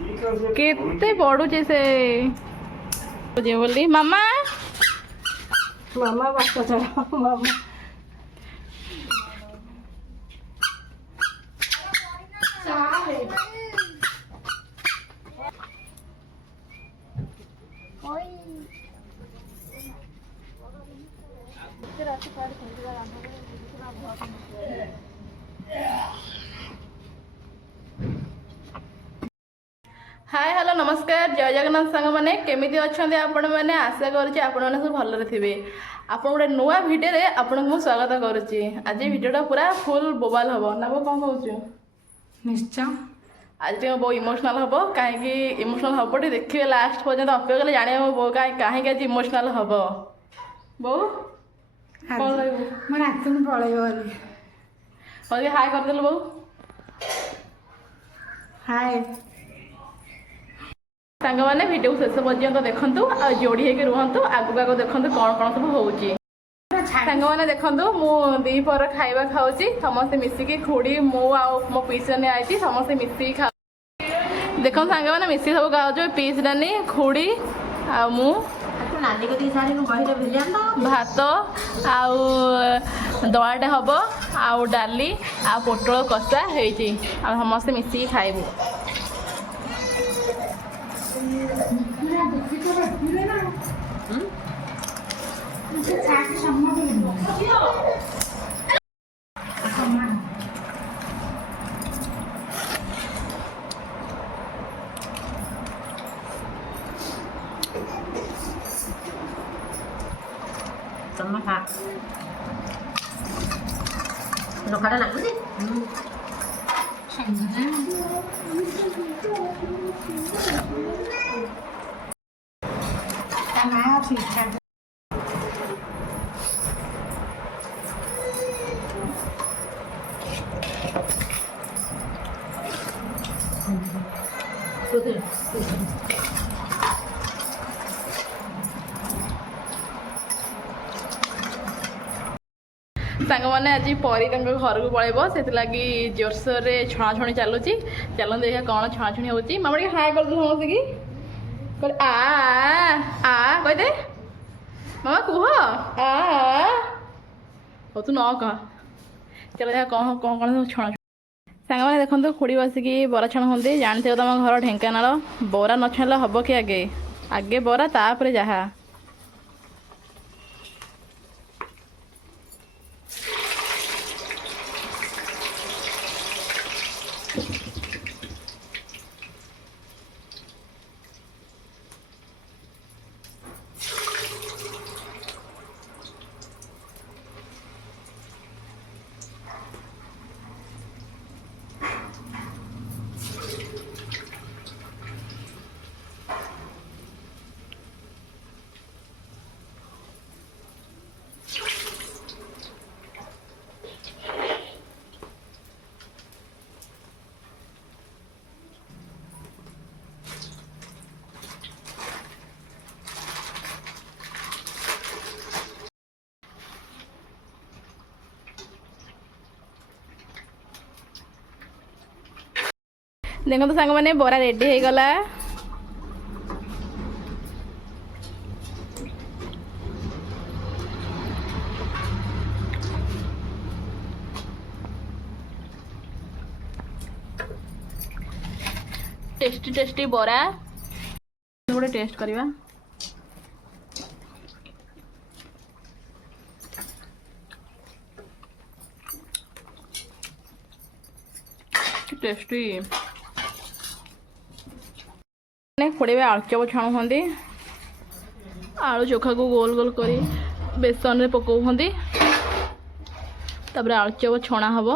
केते पड़ुचे से जे बोली मामा मामा बात चला मामा हाय हेलो नमस्कार जय जगन्नाथ सांग मैंने केमी अच्छा आपण मैंने आशा करुच्ची आपण मैंने सब भलरे थे आप गोटे नुआ भिडियो आपन को स्वागत करुच्ची आज भिडियोटा पूरा फुल बोबाल हम ना कौन कौन निश्चय आज बहुत इमोशनाल हम कहीं इमोशनाल हम टे देखिए लास्ट पर्यटन अपेक्षा कले जाने बो कहीं आज इमोशनाल हम बो कौन लगे मोर आत्म हाय करदेलु बो हाय सांग मैंने भिडियो शेष पर्यंत देखु आ जोड़ी होकर रुहतु आगू आगे देखु कौन कौन सब हो सांग मैंने देखु मुझे पर खाଇବା खाऊँगी समस्ते मिसिकी खुड़ी मु मो पीस रानी आई समस्ते मिसिकी खा देख सांग मैंने मिसिक सब खाऊ पीस रानी खुड़ी आ मु भात आउ दलाटे हम आउ डाली आ पोटल कषा हो समस्ते मिसिकी खाइबू sama kak nó khá là nặng đấy cái má thì chặt सांग मैंने आज परी घर को पलैब से लगी जोरसोर छणाछुणी चलुची चलो देखा कौन छणाछुणी होची मामा टे हाय कर समस्त की आ कह दे मामा कुह आ हो तू न कह चलो देखा कौन कौन कौन छणा सांग मैंने देखो खुड़ी बसिकी बरा छाणुंट जानते तुम घर ढेଙ୍କାନାଳ बरा न छाणिले हम कि आगे आगे बरा तापर जहा देखो तो सांग मैंने बरा रेडी हो गला टेस्टी टेस्टी बरा गोटे टेस्ट करवा टेस्टी खोड़े आलुचप छाणुंट आलू चोखा को गोल गोल कर बेसन में पकाउंट तापर आलुचप छणा हम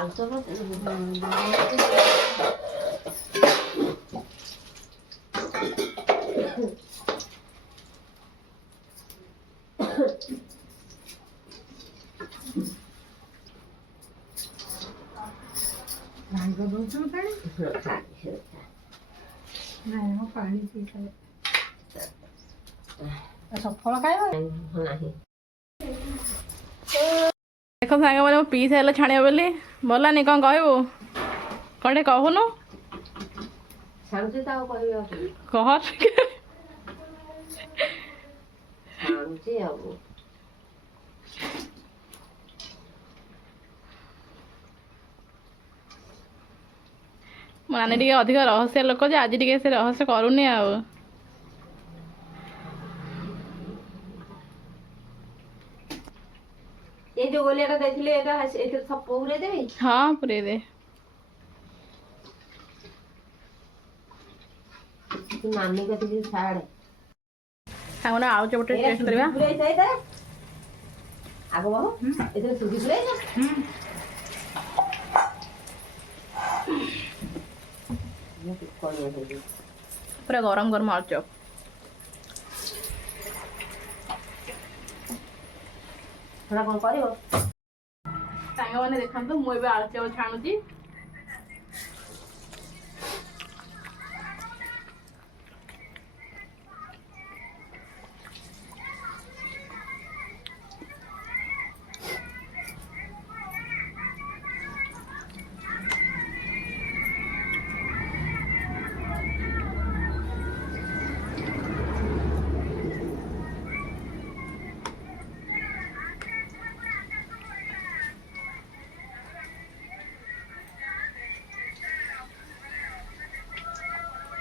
ଆଳୁଚପ ଭାଙ୍ଗ ଦଉଛ ପାଣି ନାଇଁ ମୋ ପାଣି ପିଇ ସଫଳ ଖାଇବ ନାହିଁ। ଦେଖ ସାଙ୍ଗମାନେ ମୋ ପିସ୍ ହେଲେ ଛାଣିବ ବୋଲି ଭଲାନି କ'ଣ କହିବୁ କ'ଣ ଟିକେ କହୁନୁ ଛାଣୁଛି ତ ଆଉ କହିବ କହ ଛାଣୁଛି ଆଉ ମୋ ନାନୀ ଟିକେ ଅଧିକ ରହସ୍ୟ ଲୋକ ଯେ ଆଜି ଟିକେ ସେ ରହସ୍ୟ କରୁନି ଆଉ ଏଇ ଯୋଉ ଗୋଲିଆଟା ଦେଇଥିଲେ ଏଇଟା ଏଥିରେ ସବୁ ପୁରେଇ ଦେବି। ହଁ ପୁରେଇ ଦେ ନାନୀ କତିକି ଛାଡେ ସାଙ୍ଗମାନେ ଆଳୁ ଚପଟେ ଟେଷ୍ଟ କରିବା ପୁରେଇ ଥାଏ ଆଗ ବାବୁ ଏଥିରେ ସୁଜି ପୁରେଇ ପୁରା ଗରମ ଗରମ ଆଳୁ ଚପ ସେଟା କ'ଣ କରିବ ସାଙ୍ଗମାନେ ଦେଖନ୍ତୁ ମୁଁ ଏବେ ଆଳୁ ଚପ ଛାଣୁଛି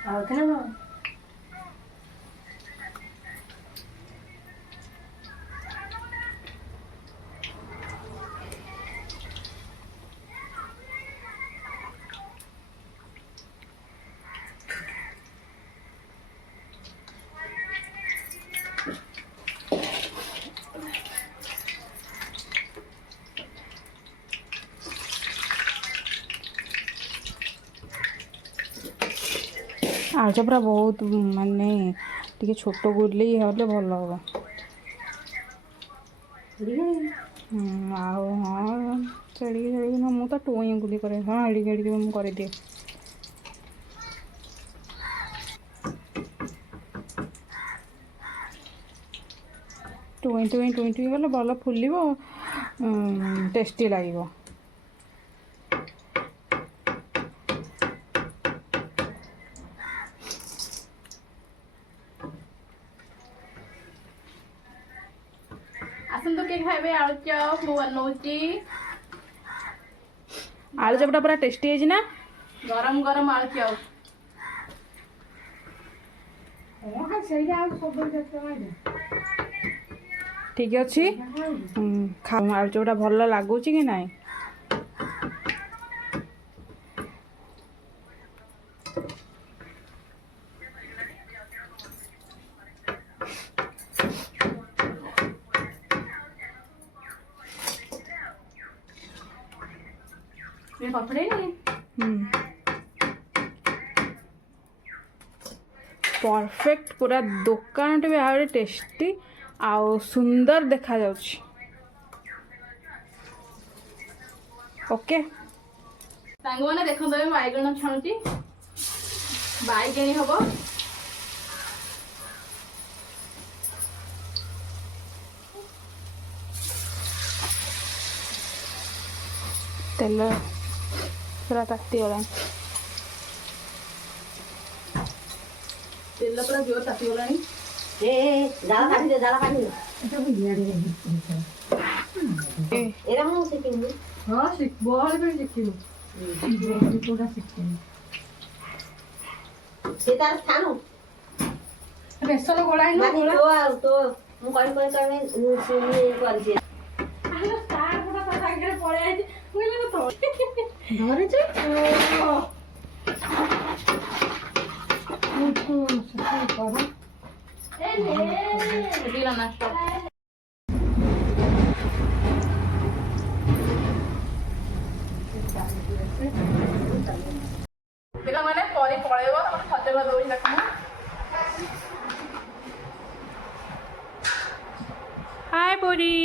ଆଉ କେନ ଆଳୁଚପ ପୁରା ବହୁତ ମାନେ ଟିକେ ଛୋଟ ଗୁଲେଇ ହେଲେ ଭଲ ହବ ଆଉ ହଁ ଛେଡ଼ିକି ଛେଡ଼ିକି ମୁଁ ତ ଟୁଇଁ ଗୁଲି କରେ ହଁ ଏଡ଼ିକି ଏଡ଼ିକି ମୁଁ କରିଦିଏ ଟୁଇଁ ଟୁଇଁ ଟୁଇଁ ଟୁଇଁ ଗଲେ ଭଲ ଫୁଲିବ ଟେଷ୍ଟି ଲାଗିବ ଆସନ୍ତୁ କିଏ ଖାଇବେ ଆଳୁ ଚପ ମୁଁ ବନଉଛି ଆଳୁ ଚପଟା ପୁରା ଟେଷ୍ଟି ହେଇଛି ନା ଗରମ ଗରମ ଆଳୁ ଚପ ଠିକ୍ ଅଛି ଆଳୁ ଚପଟା ଭଲ ଲାଗୁଛି କି ନାହିଁ परफेक्ट पूरा दुकान भी आहुरी टेस्टी आउ सुंदर देखा जाउछि ओके सांग मैंने देखो बैगण छाणुची बैगणी हम तेल पूरा ताती गला तेल पूरा जोर ताती गलानी ଜାଳ କାଢିଦେ ଜାଳ କାଢିଦେ ଏରା ମୁଁ ଶିଖିନି हाँ बहल भी शिखिलु ସେ ତାର ସ୍ଥାନ ବେସନ ଗୋଳା ହେଇନି ବାକି ଗୋଳା ତୋ ଆଉ ତୋ ମୁଁ କହି ସେ ଇଏ କରିଛି ଷ୍ଟାର୍ ଫୁଟା ତା ସାଙ୍ଗରେ ପଳେଇ ଆଇଛି ମୁଁ କହିଲି ଧରିଛି ପିଲାମାନେ ପରି ପଳେଇବ ତମେ ଖଜା ଦଉଛି ତାକୁ ହାଏ ପରି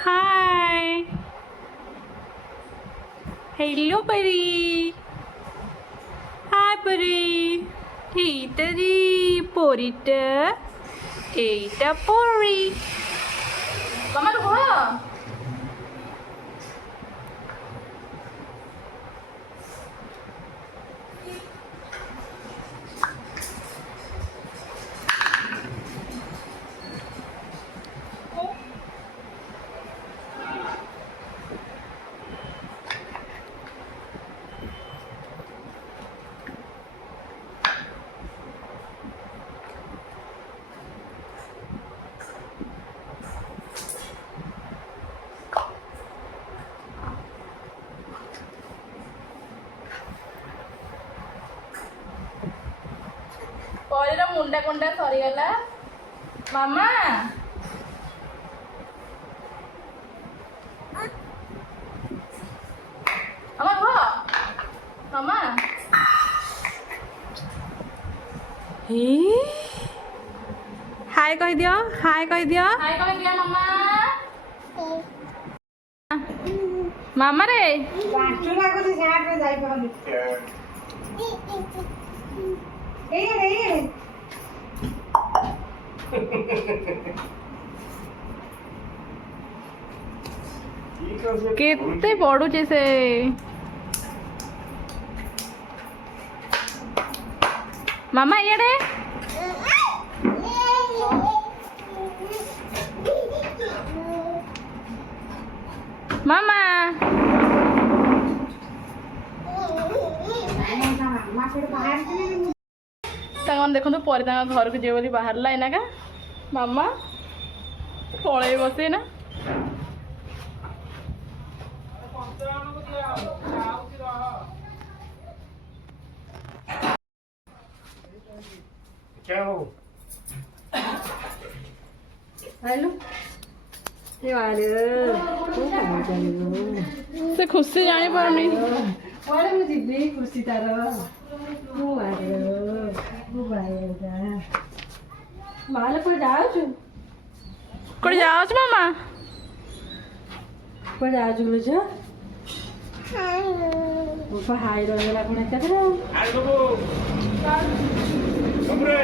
ହାଏ हेलो परी हाय परी এইটারি পরিটা এইটা পরি ତମେ କୁହ ପରିର ମୁଣ୍ଡା କୁଣ୍ଡା ସରିଗଲା ମାମା ମାମା କୁହ ମାମା हाय कह दियो हाय कह दियो ହାଇ କମେ ଦିଅ ମାମା ମାମା ରେ କେତେ ପଡୁଛି ସେ ମାମା ଇଆଡେ ମାମା ତାଙ୍କ ଦେଖନ୍ତୁ ପରେ ତାଙ୍କ ଘରକୁ ଯିବ ବୋଲି ବାହାରିଲା ଏଇନାକା ମାମା ପଳେଇ ବସେ ନା ସେ ଖୁସି ଜାଣିପାରୁନି ମୁଁ ଯିବି ଖୁସି ତାର ମାଲେ କୁଆଡେ ଯାଉଛୁ କୋଉଠି ଯାଉଛୁ ମାମା କୁଆଡେ ଯାଉଛୁ ବୋଲ ଝିଅ ହାଇ ରହିଗଲା କଣ ଏକାଥରେ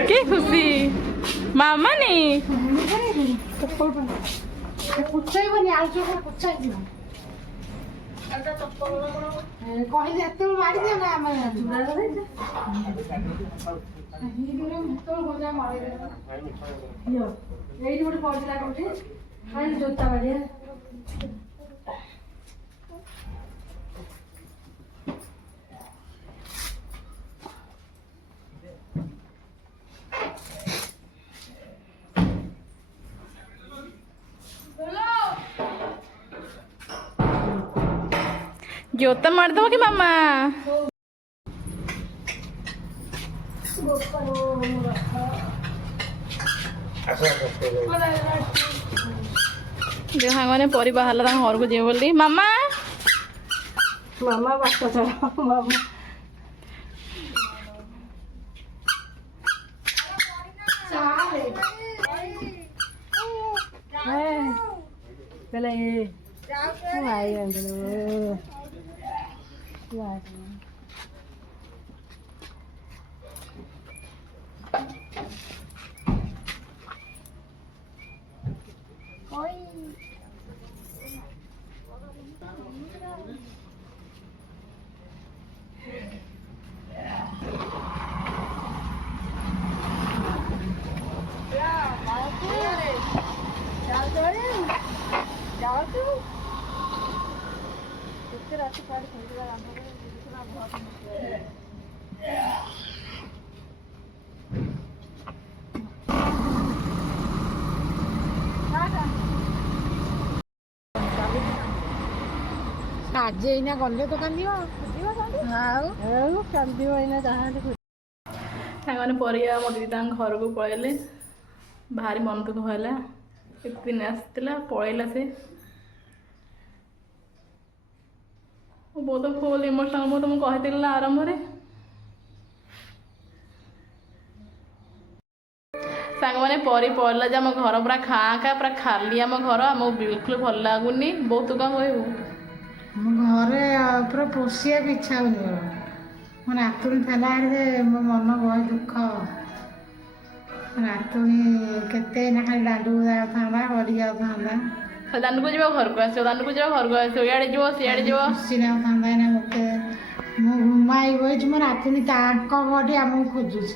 କି ଖୁସି ମାମା ନି ପୁଛେଇବନି ଆଉ ଯୋଉ ପୁଛାଇଯିବ କହିଲେ ଏତେବେଳୁ ମାରିଦିଅ ନା ଆମେ ଏଇଠି ଗୋଟେ ପଡ଼ିଥିଲା କୋଉଠି ଖାଲି ଜୋତା ବାଡ଼ିଆ ଜୋତା ମାରିଦବ କି ମାମା ସାଙ୍ଗମାନେ ପରି ବାହାରିଲା ତାଙ୍କ ଘରକୁ ଯିବ ବୋଲି ମାମା ମାମା ବାଟ ଛାଡ଼ ମାମା Pela aí. Vai, André. Vai. Oi. Jalan tu. Kita rasa pada ଆଜି ଏଇନା ଗଲେ ତ କାନ୍ଦିବ ଆଉ କାନ୍ଦିବ ଏଇନା ଯାହାହେଲେ। ସାଙ୍ଗମାନେ ପରିବା ମୋ ଦିଦି ତାଙ୍କ ଘରକୁ ପଳେଇଲେ। ଭାରି ମନ ଦୁଃଖ ହେଲା, ଏତେ ଦିନ ଆସିଥିଲା ପଳେଇଲା ସେ। ବହୁତ ଫୁଲ ଇମୋସନାଲ, ମୁଁ ତମକୁ କହିଥିଲି ନା ଆରମ୍ଭରେ। ସାଙ୍ଗମାନେ ପରି ପଡ଼ିଲା ଯେ ଆମ ଘର ପୁରା ଖାଁ ଖାଁ ପୁରା ଖାଲି, ଆମ ଘର ଆମକୁ ବିଲକୁଲ ଭଲ ଲାଗୁନି। ବହୁତ କ'ଣ କହିବୁ, ମୋ ଘରେ ପୁରା ପଶିବାକୁ ଇଚ୍ଛା ହଉନି। ମୋ ନାତୁଣୀ ଥିଲା ଯେ ମୋ ମନ ବହୁତ ଦୁଃଖ। ନାତୁଣୀ କେତେ ଏଇନା ଖାଲି ଦାଣ୍ଡକୁ ଯାଉଥାନ୍ତା, ଘରକୁ ଯାଉଥାନ୍ତା। ଦାଣ୍ଡକୁ ଯିବ ଘରକୁ ଆସିବ, ଦାଣ୍ଡକୁ ଯିବ ଘରକୁ ଆସିବ, ଇଆଡ଼େ ଯିବ ସିଆଡ଼େ ଯିବ। ଖୁସି ଲାଗୁଥାନ୍ତା ଏଇନା ମୋତେ। ମୁଁ ଘୁମାଇ ବଇଛି, ମୋ ନାତୁଣୀ ତାଙ୍କ ଘରଟି ଆମକୁ ଖୋଜୁଛି।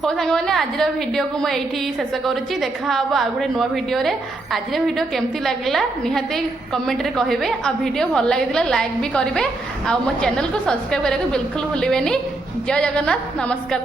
ହଉ ସାଙ୍ଗମାନେ, ଆଜିର ଭିଡ଼ିଓକୁ ମୁଁ ଏଇଠି ଶେଷ କରୁଛି। ଦେଖାହେବ ଆଉ ଗୋଟେ ନୂଆ ଭିଡ଼ିଓରେ। ଆଜିର ଭିଡ଼ିଓ କେମିତି ଲାଗିଲା ନିହାତି କମେଣ୍ଟରେ କହିବେ। ଆଉ ଭିଡ଼ିଓ ଭଲ ଲାଗିଥିଲା ଲାଇକ୍ ବି କରିବେ। ଆଉ ମୋ ଚ୍ୟାନେଲକୁ ସବସ୍କ୍ରାଇବ୍ କରିବାକୁ ବିଲକୁଲ ଭୁଲିବେନି। ଜୟ ଜଗନ୍ନାଥ, ନମସ୍କାର।